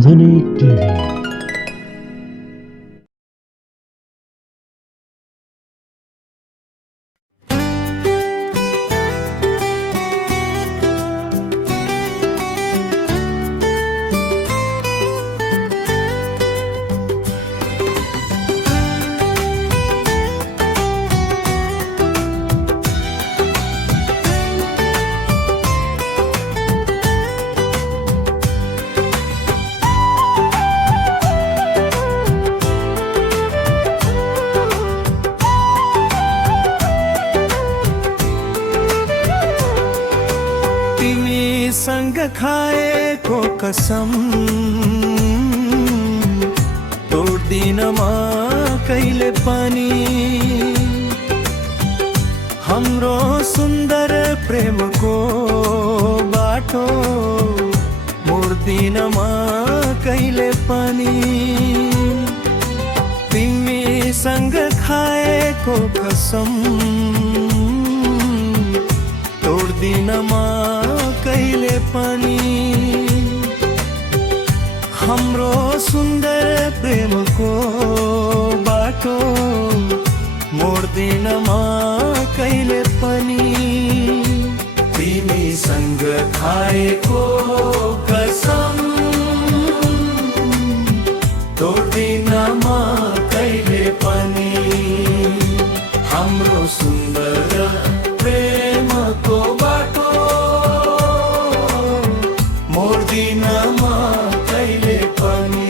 आधुनिक टिभी। संग खाएको कसम तोड्दिन म कहिले पनि। हाम्रो सुन्दर प्रेमको बाटो मोड्दिन म कहिले पनि। तिमीसँग खाएको कसम तोड्दिन म कहिले पनि। हाम्रो सुन्दर प्रेमको बाटो मोड्दिन म कहिले पनि। तिमीसँग खाएको कसम तोड्दिन म कहिले पनि। हाम्रो सुन्दर प्रेमको बाटो मोड्दिन म कहिले पनि।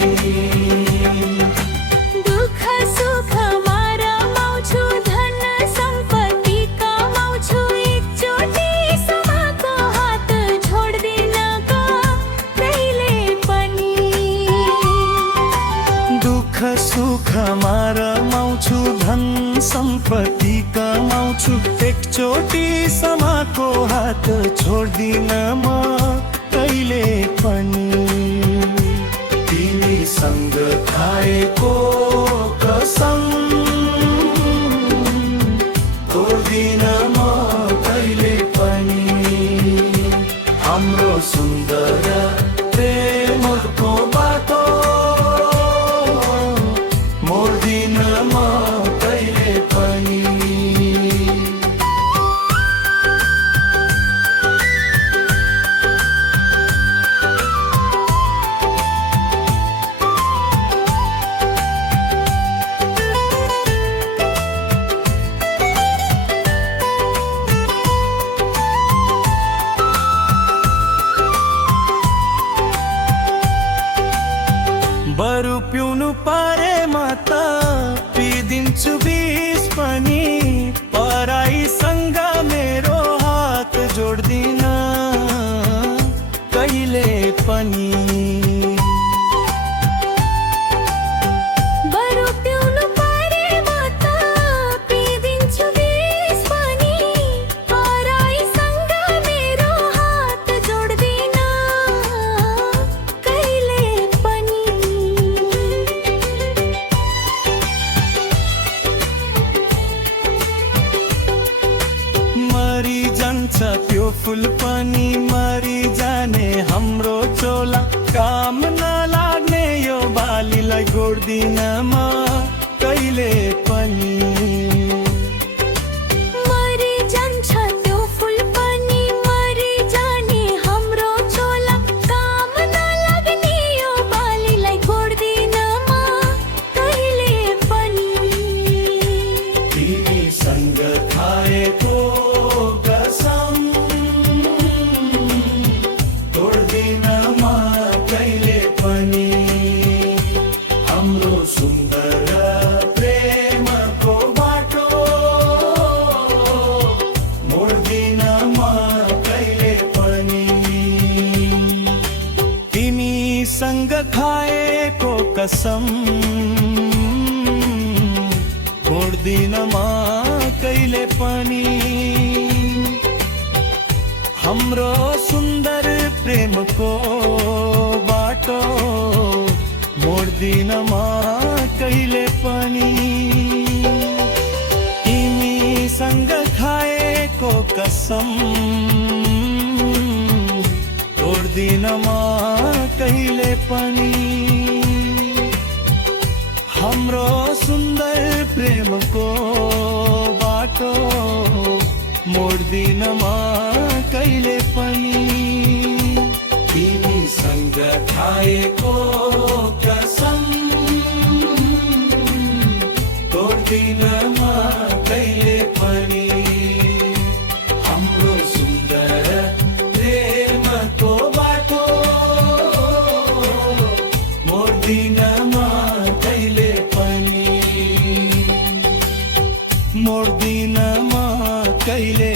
दुःख सुखमा रमाउँछु, धन सम्पत्ति कमाउँछु, एकचोटि समाको हात छोड्दिन कहिले पनि। दुःख सुखमा रमाउँछु, धन सम्पत्ति कमाउँछु, एकचोटि समाको हात छोड्दिन म कहिले पनि। तिमीसँग खाएको कसम तोड्दिन म कहिले पनि। हाम्रो सुन्दर प्रेमको बाटो मोड्दिन म कहिले पनि। बरु पिउनु परेमा त पिदिन्छु बिस पनि। पराईसँग मेरो हात जोड्दिन कहिले पनि। बरु पिउनु परेमा त पिदिन्छु बिस पनि। पराईसँग मेरो हात जोड्दिन कहिले पनि। मरि जान्छ त्यो फुल पनि मरि जाने हाम्रो चोला। काम नलाग्ने यो बालीलाई गोड्दिन म कहिले पनि। मरि जान्छ त्यो फुल पनि मरि जाने हाम्रो चोला। काम नलाग्ने यो बालीलाई गोड्दिन म कहिले पनि। तिमीसँग खाएको कसम तोड्दिन म कहिले पनि। हाम्रो सुन्दर प्रेमको बाटो मोड्दिन म कहिले पनि। तिमीसँग खाएको कसम मोड्दिन म कहिले पनि। हाम्रो सुन्दर प्रेमको बाटो मोड्दिन म कहिले पनि। तिमीसँग खाएको कसम तोड्दिन छोड्दिनमा कहिले पनि हाम्रो सुन्दर प्रेमको बाटो मोड्दिनमा कहिले पनि तिमीसँग खाएको कसम तोड्दिनमा कहिले पनि हाम्रो सुन्दर प्रेमको बाटो मोड्दिनमा कहिले पनि मोड्दिनमा कहिले